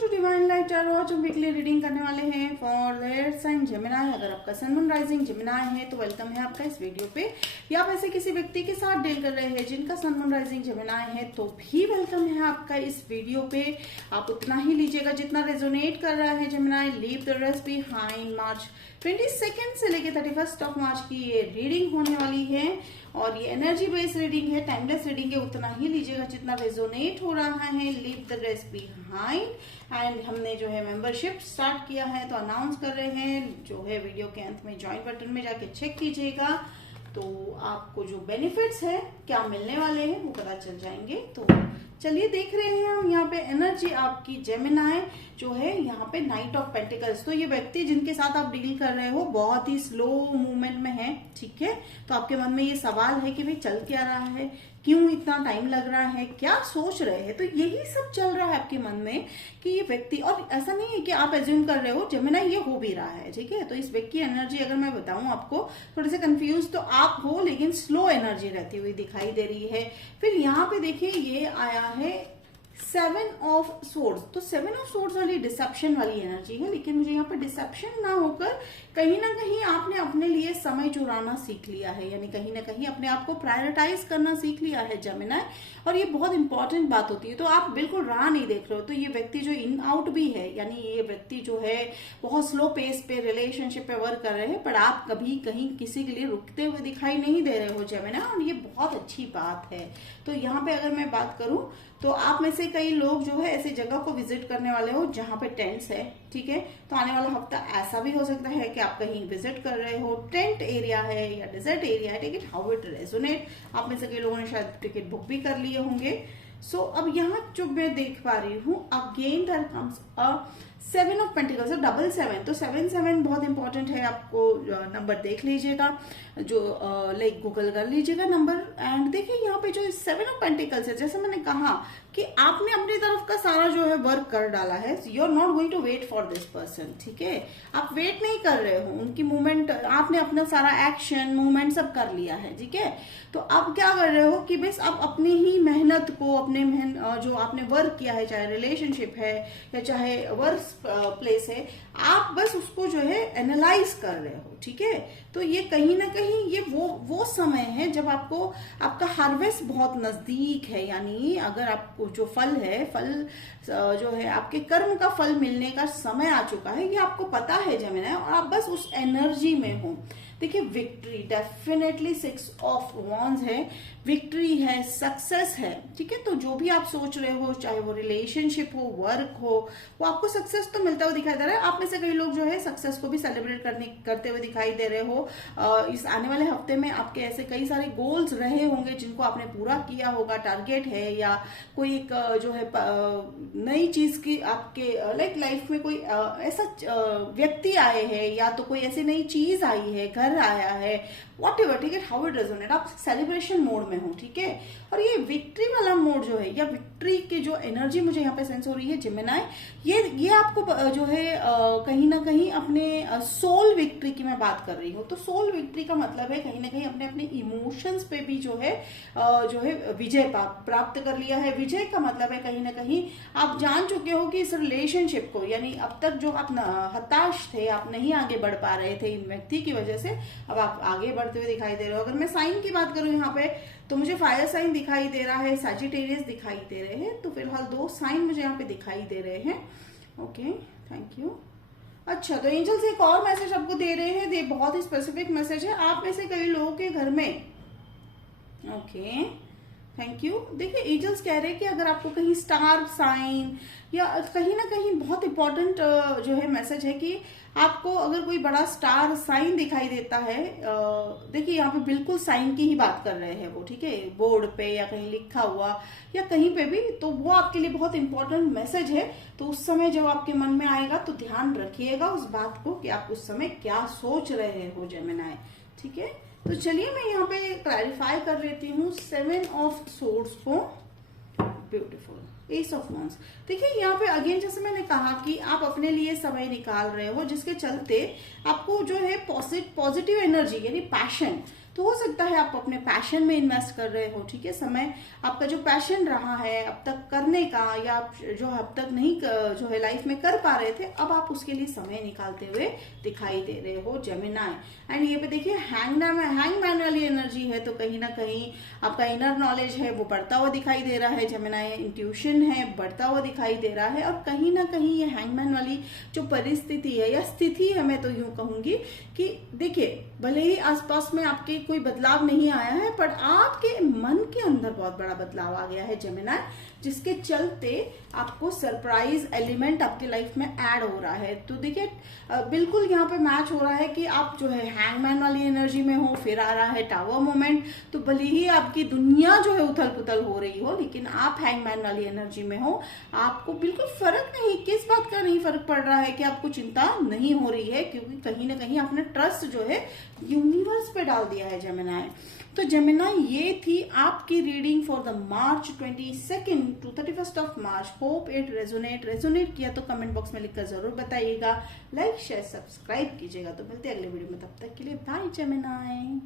To divine light tarot. आज हम weekly reading करने वाले हैं for the air sign Gemini. अगर आपका सन मून राइजिंग जेमिनी है तो वेलकम है आपका इस वीडियो पे। या आप ऐसे किसी व्यक्ति के साथ डील कर रहे हैं जिनका सन मून राइजिंग जेमिनी है तो भी वेलकम है आपका इस वीडियो पे। आप उतना ही लीजिएगा जितना रेजोनेट कर रहा है Gemini. Leave the rest behind. March 22 से लेके 31 ऑफ मार्च की ये रीडिंग होने वाली है और ये एनर्जी बेस्ड रीडिंग है, टाइमलेस रीडिंग है। उतना ही लीजिएगा जितना रेजोनेट हो रहा है। Leave the rest behind. And हमने जो है मेंबरशिप स्टार्ट किया है तो अनाउंस कर रहे हैं, जो है वीडियो के अंत में ज्वाइन बटन में जाके चेक कीजिएगा तो आपको जो बेनिफिट्स है क्या मिलने वाले हैं वो पता चल जाएंगे। तो चलिए देख रहे हैं हम यहाँ पे एनर्जी आपकी जेमिनी जो है यहाँ पे नाइट ऑफ पेंटिकल्स। तो ये व्यक्ति जिनके साथ आप डील कर रहे हो बहुत ही स्लो मूवमेंट में है, ठीक है। तो आपके मन में ये सवाल है कि भाई चल क्या रहा है, क्यों इतना टाइम लग रहा है, क्या सोच रहे हैं। तो यही सब चल रहा है आपके मन में कि ये व्यक्ति, और ऐसा नहीं है कि आप एज्यूम कर रहे हो जेमिनी ये हो भी रहा है, ठीक है। तो इस व्यक्ति की एनर्जी अगर मैं बताऊं आपको, थोड़े से कंफ्यूज तो आप हो लेकिन स्लो एनर्जी रहती हुई दिखाई दे रही है। फिर यहाँ पे देखिए ये आया है 7 ऑफ सोर्ड्स। तो 7 ऑफ सोर्ड्स वाली डिसेप्शन वाली एनर्जी है, लेकिन मुझे यहाँ पे डिसेप्शन ना होकर कहीं ना कहीं आपने अपने लिए समय चुराना सीख लिया है, यानी कहीं ना कहीं अपने आप को प्रायोरिटाइज करना सीख लिया है जेमिनी। और ये बहुत इंपॉर्टेंट बात होती है। तो आप बिल्कुल राह नहीं देख रहे हो। तो ये व्यक्ति जो इन आउट भी है, यानी ये व्यक्ति जो है बहुत स्लो पेस पे रिलेशनशिप पे वर्क कर रहे हैं, पर आप कभी कहीं किसी के लिए रुकते हुए दिखाई नहीं दे रहे हो जेमिनी, और ये बहुत अच्छी बात है। तो यहाँ पे अगर मैं बात करूं तो आप में से कई लोग जो है ऐसी जगह को विजिट करने वाले हो जहां पे टेंट्स है, ठीक है। तो आने वाला हफ्ता ऐसा भी हो सकता है कि आप कहीं विजिट कर रहे हो, टेंट एरिया है या डेजर्ट एरिया है, take it how it resonate. आप में से कई लोगों ने शायद टिकट बुक भी कर लिए होंगे। सो अब यहाँ जो मैं देख पा रही हूँ, again there comes a 7 of pentacles, double 7। तो 7 बहुत इंपॉर्टेंट है। आपको नंबर देख लीजिएगा, जो लाइक गूगल कर लीजिएगा नंबर। एंड देखिए यहाँ पे जो 7 ऑफ पेंटिकल्स है, जैसे मैंने कहा कि आपने अपनी तरफ का सारा जो है वर्क कर डाला है। You are not going to wait for this person, ठीक है। आप वेट नहीं कर रहे हो उनकी मूवमेंट, आपने अपना सारा एक्शन मूवमेंट सब कर लिया है, ठीक है। तो अब क्या कर रहे हो कि बस आप अपनी ही मेहनत को, अपने जो आपने वर्क किया है, चाहे रिलेशनशिप है या चाहे वर्क प्लेस है, आप बस उसको जो है एनालाइज कर रहे हो, ठीक है। तो ये कहीं ना कहीं ये वो समय है जब आपको आपका हार्वेस्ट बहुत नजदीक है, यानी अगर आपको जो फल है, फल जो है आपके कर्म का फल मिलने का समय आ चुका है, ये आपको पता है जेमिनी, और आप बस उस एनर्जी में हो। देखिए विक्ट्री डेफिनेटली 6 ऑफ वॉन्ड्स है, विक्ट्री है, सक्सेस है, ठीक है। तो जो भी आप सोच रहे हो, चाहे वो रिलेशनशिप हो, वर्क हो, वो आपको सक्सेस तो मिलता हुआ दिखाई दे रहा है। आप में से कई लोग जो है सक्सेस को भी सेलिब्रेट करते हुए दिखाई दे रहे हो। इस आने वाले हफ्ते में आपके ऐसे कई सारे गोल्स रहे होंगे जिनको आपने पूरा किया होगा, टारगेट है या कोई एक जो है नई चीज की आपके लाइफ में कोई ऐसा व्यक्ति आए हैं या तो कोई ऐसी नई चीज आई है, घर आया है, वॉट एवर, ठीक है, हाउ इट रेजोनेट, आप सेलिब्रेशन मोड में हो, ठीक है। और ये विक्ट्री वाला मोड जो है, या विक्ट्री की जो एनर्जी मुझे यहाँ पे सेंस हो रही है जेमिनी, ये आपको जो है कहीं ना कहीं अपने सोल विक्ट्री की मैं बात कर रही हूँ। तो सोल विक्ट्री का मतलब है कहीं ना कहीं अपने इमोशंस पे भी जो है विजय प्राप्त कर लिया है। विजय का मतलब है कहीं ना कहीं आप जान चुके हो कि इस रिलेशनशिप को, यानी अब तक जो आप हताश थे, आप नहीं आगे बढ़ पा रहे थे इन व्यक्ति की वजह से, अब आप आगे बढ़ते हुए दिखाई दे रहे हो। अगर मैं साइन की बात करूं यहाँ पे तो मुझे फायर साइन दिखाई दे रहा है, सैजिटेरियस दिखाई दे रहे हैं। तो फिलहाल 2 साइन मुझे यहाँ पे दिखाई दे रहे हैं। Okay, thank you. अच्छा, तो एंजल्स एक और मैसेज आपको दे रहे हैं, ये बहुत ही स्पेसिफिक मैसेज है आप में से कई लोगों के घर में। Okay, thank you. देखिए एंजल्स कह रहे हैं कि अगर आपको कहीं स्टार साइन या कहीं ना कहीं बहुत इंपॉर्टेंट जो है मैसेज है कि आपको अगर कोई बड़ा स्टार साइन दिखाई देता है, देखिए यहाँ पे बिल्कुल साइन की ही बात कर रहे हैं वो, ठीक है, बोर्ड पे या कहीं लिखा हुआ या कहीं पे भी, तो वो आपके लिए बहुत इंपॉर्टेंट मैसेज है। तो उस समय जब आपके मन में आएगा तो ध्यान रखिएगा उस बात को कि आप उस समय क्या सोच रहे हो जेमिनी, ठीक है। तो चलिए मैं यहाँ पे क्लैरिफाई कर लेती हूँ 7 ऑफ सोर्ड्स को। Beautiful, S of wands. देखिए यहाँ पे अगेन जैसे मैंने कहा कि आप अपने लिए समय निकाल रहे हो जिसके चलते आपको जो है पॉजिटिव एनर्जी यानी पैशन तो हो सकता है आप अपने पैशन में इन्वेस्ट कर रहे हो, ठीक है। समय आपका जो पैशन रहा है अब तक करने का, या आप जो अब तक नहीं जो है लाइफ में कर पा रहे थे, अब आप उसके लिए समय निकालते हुए दिखाई दे रहे हो जेमिनाई। एंड ये पे देखिए हैंगमैन वाली एनर्जी है, तो कहीं ना कहीं आपका इनर नॉलेज है वो बढ़ता हुआ दिखाई दे रहा है जेमिनाई। इंट्यूशन है बढ़ता हुआ दिखाई दे रहा है, और कहीं ना कहीं ये हैंगमैन वाली जो परिस्थिति है या स्थिति है, मैं तो यूं कहूंगी कि देखिए भले ही आसपास में आपके कोई बदलाव नहीं आया है, पर आपके मन के अंदर बहुत बड़ा बदलाव आ गया है जेमिनाई, जिसके चलते आपको सरप्राइज एलिमेंट आपके लाइफ में ऐड हो रहा है। तो देखिए बिल्कुल यहाँ पे मैच हो रहा है कि आप जो है हैंगमैन वाली एनर्जी में हो, फिर आ रहा है टावर मोमेंट। तो भले ही आपकी दुनिया जो है उथल पुथल हो रही हो, लेकिन आप हैंगमैन वाली एनर्जी में हो, आपको बिल्कुल फर्क नहीं, किस बात का नहीं फर्क पड़ रहा है कि आपको चिंता नहीं हो रही है, क्योंकि कहीं ना कहीं आपने ट्रस्ट जो है यूनिवर्स पे डाल दिया है जेमिनाई। तो जेमिनाई ये थी आपकी reading for the March 22 to 31 of March. Hope it resonate किया तो कमेंट बॉक्स में लिखकर जरूर बताइएगा, लाइक शेयर सब्सक्राइब कीजिएगा। तो मिलते हैं अगले वीडियो में, तब तक के लिए बाय जेमिनाई।